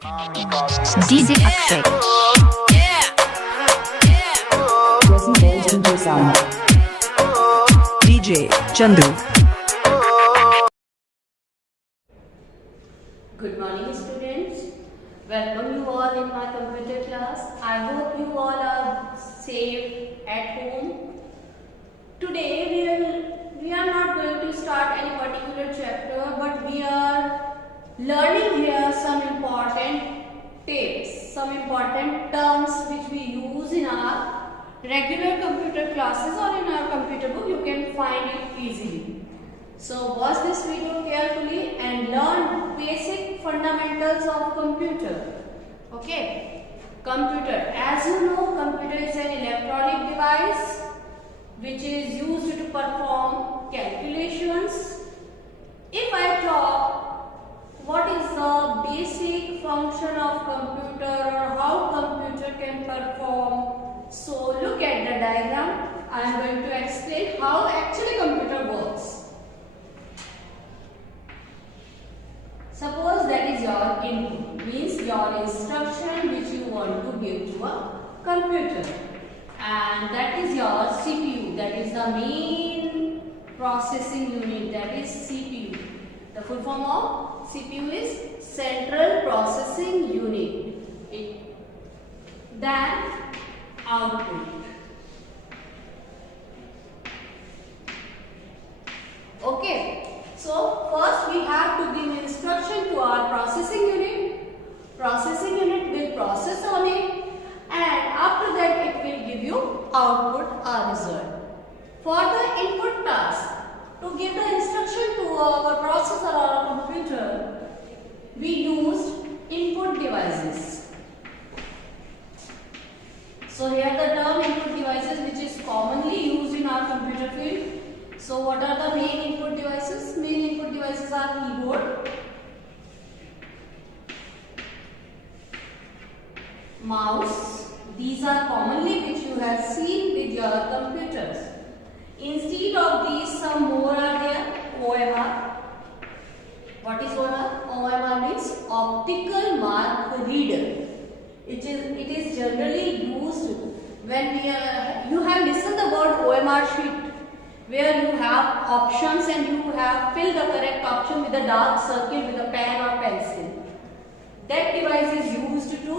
DJ Akshay. DJ Chandu. Good morning, students. Welcome you all in my computer class. I hope you all are safe at home. Today we are not going to start any particular chapter, but we are learning here some important tips, some important terms which we use in our regular computer classes or in our computer book. You can find it easily. So watch this video carefully and learn basic fundamentals of computer. Okay. Computer. As you know, computer is an electronic device which is used to perform calculations. If I talk what is the basic function of computer or how computer can perform, so look at the diagram. I am going to explain how actually computer works. Suppose that is your input, means your instruction which you want to give to a computer, and that is your CPU, that is the main processing unit, that is CPU. The full form of CPU is Central Processing Unit. Then output. Okay. So first we have to give instruction to our processing unit. Processing unit will process on it, and after that it will give you output or result. For the input task, to give the instruction to our processor or our computer, we used input devices. So here the term input devices which is commonly used in our computer field. So what are the main input devices? Main input devices are keyboard, mouse. These are commonly which you have seen with your computers. Instead of these, some more are there. OMR. What is OMR? OMR means optical mark reader. It is generally used when you have listened the word OMR sheet, where you have options and you have filled the correct option with a dark circle with a pen or pencil. That device is used to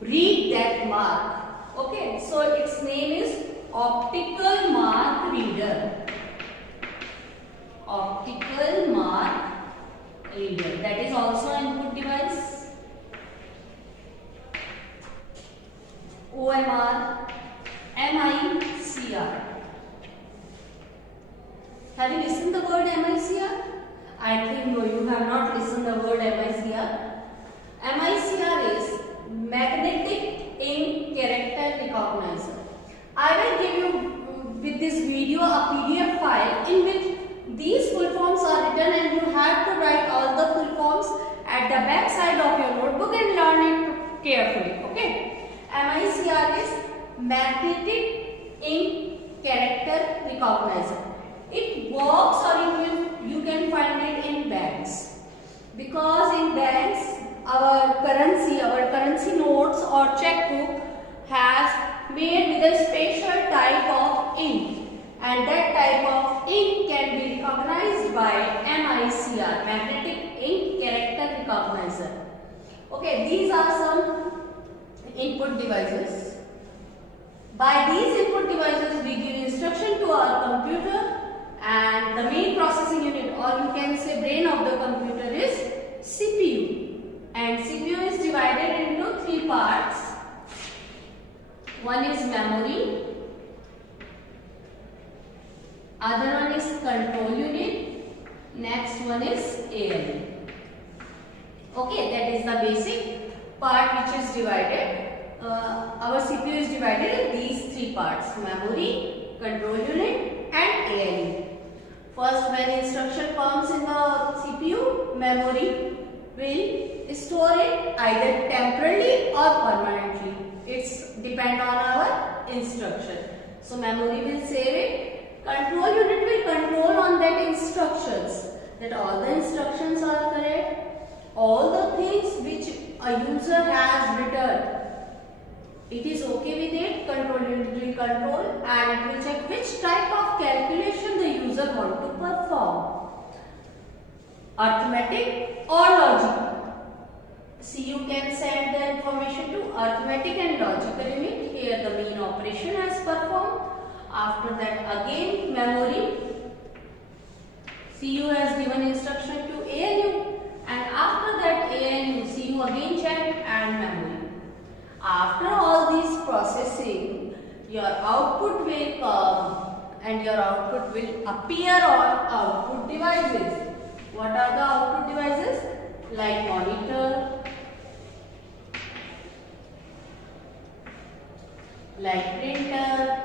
read that mark. Okay, so its name is optical mark reader. Optical mark reader. That is also an input device. OMR, MICR. Have you listened the word MICR? I think no, you have not listened the word MICR. MICR is Magnetic Ink Character Recognizer. I will give you with this video a PDF file in which these full forms are written, and you have to write all the full forms at the back side of your notebook and learn it carefully. Okay. MICR is Magnetic Ink Character Recognizer. It works, or you can find it in banks, because in banks our currency notes or checkbook has made with a special type of ink, and that type of ink can be recognized by MICR, Magnetic Ink Character Recognizer. Okay, these are some input devices. By these input devices we give instruction to our computer, and the main processing unit, or you can say brain of the computer, is CPU. And CPU is divided into three parts. One is memory, other one is control unit, next one is ALU. Okay, that is the basic part which is divided. Our CPU is divided in these three parts: memory, control unit and ALU. First, when instruction comes in the CPU, memory will store it either temporarily or permanently. It's depend on our instruction. So memory will save it. Control unit will control on that instructions, that all the instructions are correct, all the things which a user has written, it is okay with it, control will control, and it will check which type of calculation the user want to perform, arithmetic or logic. CU can send the information to arithmetic and logical unit. Here the main operation has performed. After that again memory. CU has given instruction to ALU, and after that ALU, CU again check and memory. After all this processing, your output will come and your output will appear on output devices. What are the output devices? Like monitor, like printer,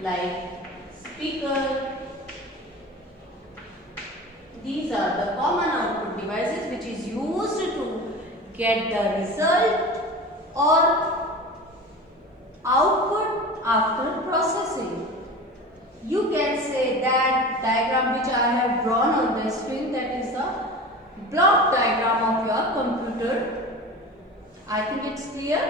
like speaker. These are the common output devices which is used to get the result or output after processing. You can say that diagram which I have drawn on the screen, that is the block diagram of your computer. I think it's clear.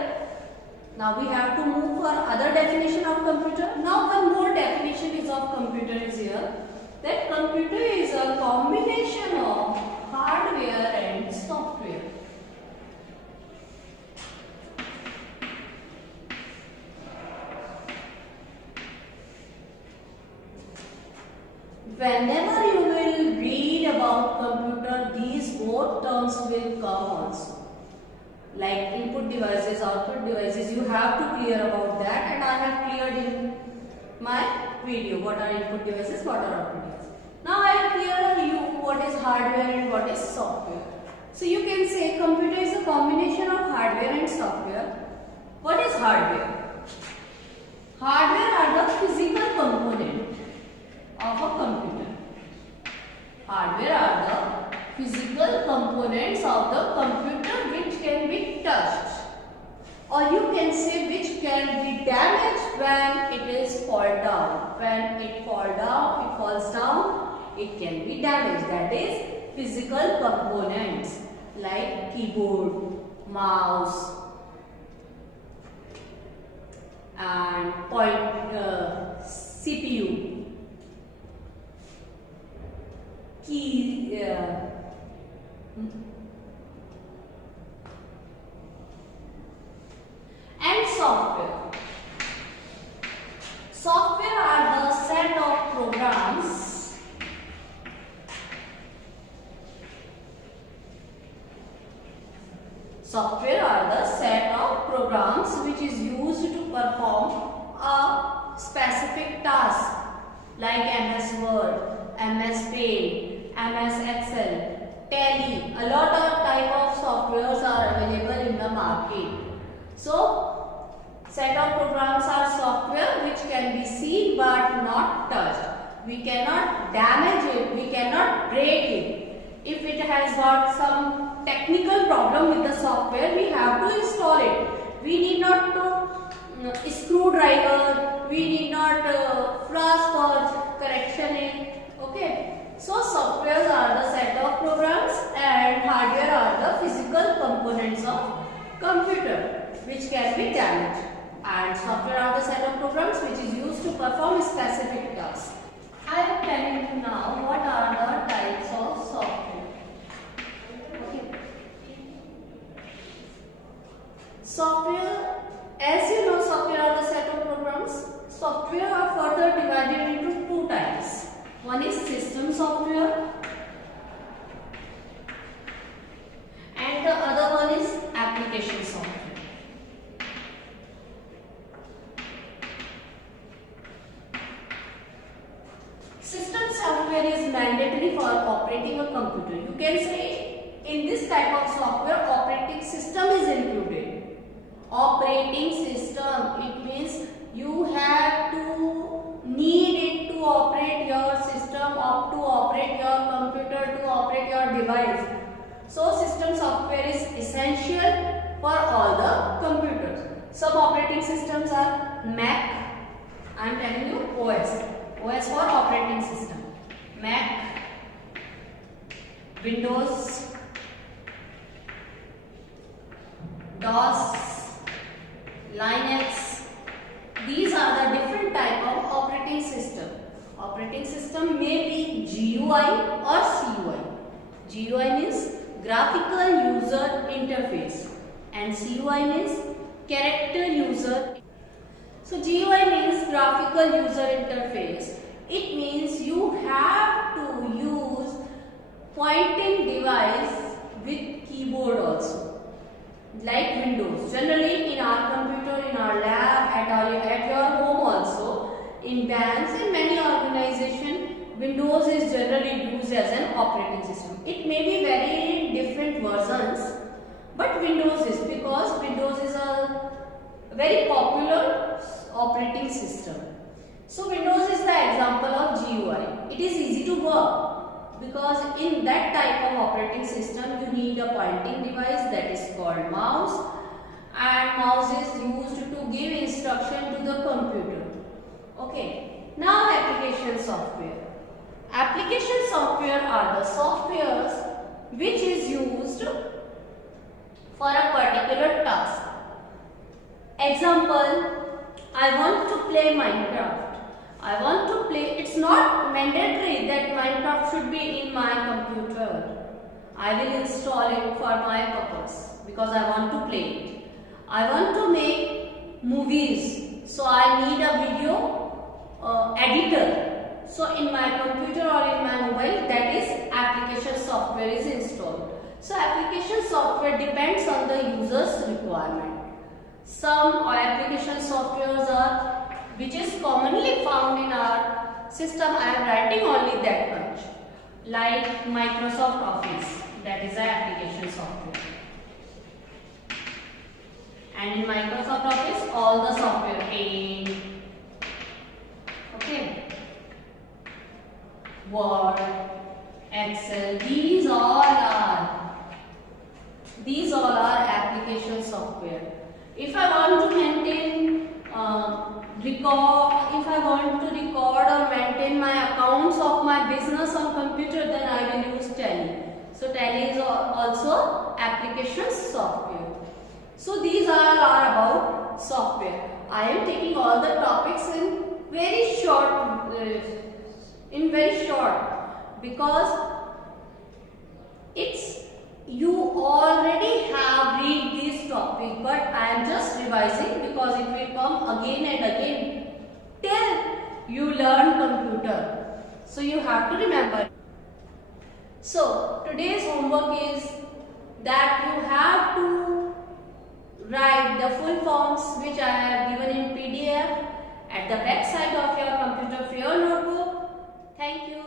Now we have to move for other definition of computer. Now one more definition is of computer is here. That computer is a combination of hardware and software. Whenever you will read about computer, these both terms will come also. Like input devices, output devices, you have to clear about that, and I have cleared in my video what are input devices, what are output devices. Now I will clear you what is hardware and what is software. So you can say computer is a combination of hardware and software. What is hardware? Hardware are the physical component of a computer. Hardware are the physical components of the computer which can be touched, or you can say which can be damaged when it is fall down. When it falls down, it can be damaged. That is physical components like keyboard, mouse, and CPU, key, and software. Software are the set of programs which is used to perform a specific task like MS Word, MS Paint, MS Excel, Tally. A lot of type of softwares are available in the market. So, set of programs are software which can be seen but not touched. We cannot damage it, we cannot break it. If it has got some technical problem with the software, we have to install it. We need not to screwdriver, we need not flash for correction it. Okay. So, softwares are the set of programs and hardware are the physical components of computer which can be damaged, and software are the set of programs which is used to perform specific tasks. I am telling you now what are the types of software. Okay. Software, as you know, software are the set of programs. Software are further divided into two types. One is system software and the other one is application software. System software is mandatory for operating a computer. You can say in this type of software operating system is included. Operating system, it means you have to need it to operate your system, or to operate your computer, to operate your device. So system software is essential for all the computers. Some operating systems are Mac, I am telling you OS for operating system, Mac, Windows, DOS, Linux. These are the different type of operating system. Operating system may be GUI or CUI. GUI means graphical user interface and CUI means character user. So GUI means graphical user interface. It means you have to use pointing device with keyboard also, like Windows. Generally in our computer, in our lab, at your home also, in banks and many organizations, Windows is generally used as an operating system. It may be very different versions, but Windows is, because Windows is a very popular operating system. So Windows is the example of GUI. It is easy to work because in that type of operating system you need a pointing device that is called mouse, and mouse is used to give instruction to the computer. Okay, now application software. Application software are the softwares which is used for a particular task. Example, I want to play Minecraft. I want to play, it's not mandatory that Minecraft should be in my computer. I will install it for my purpose because I want to play it. I want to make movies, so I need a video editor. So in my computer or in my mobile, that is application software is installed. So application software depends on the user's requirement. Some application softwares are which is commonly found in our system. I am writing only that much, like Microsoft Office, that is an application software. And in Microsoft Office, all the software, Paint, okay, Word, Excel, these all are application software. If I want to maintain if I want to record or maintain my accounts of my business on computer, then I will use Tally. So Tally is also application software. So these are about software. I am taking all the topics in very short, because it's you already have read this topic, but I am just revising because it will come again and again till you learn computer. So you have to remember. So today's homework is that you have to write the full forms which I have given in PDF at the back side of your computer for your notebook. Thank you.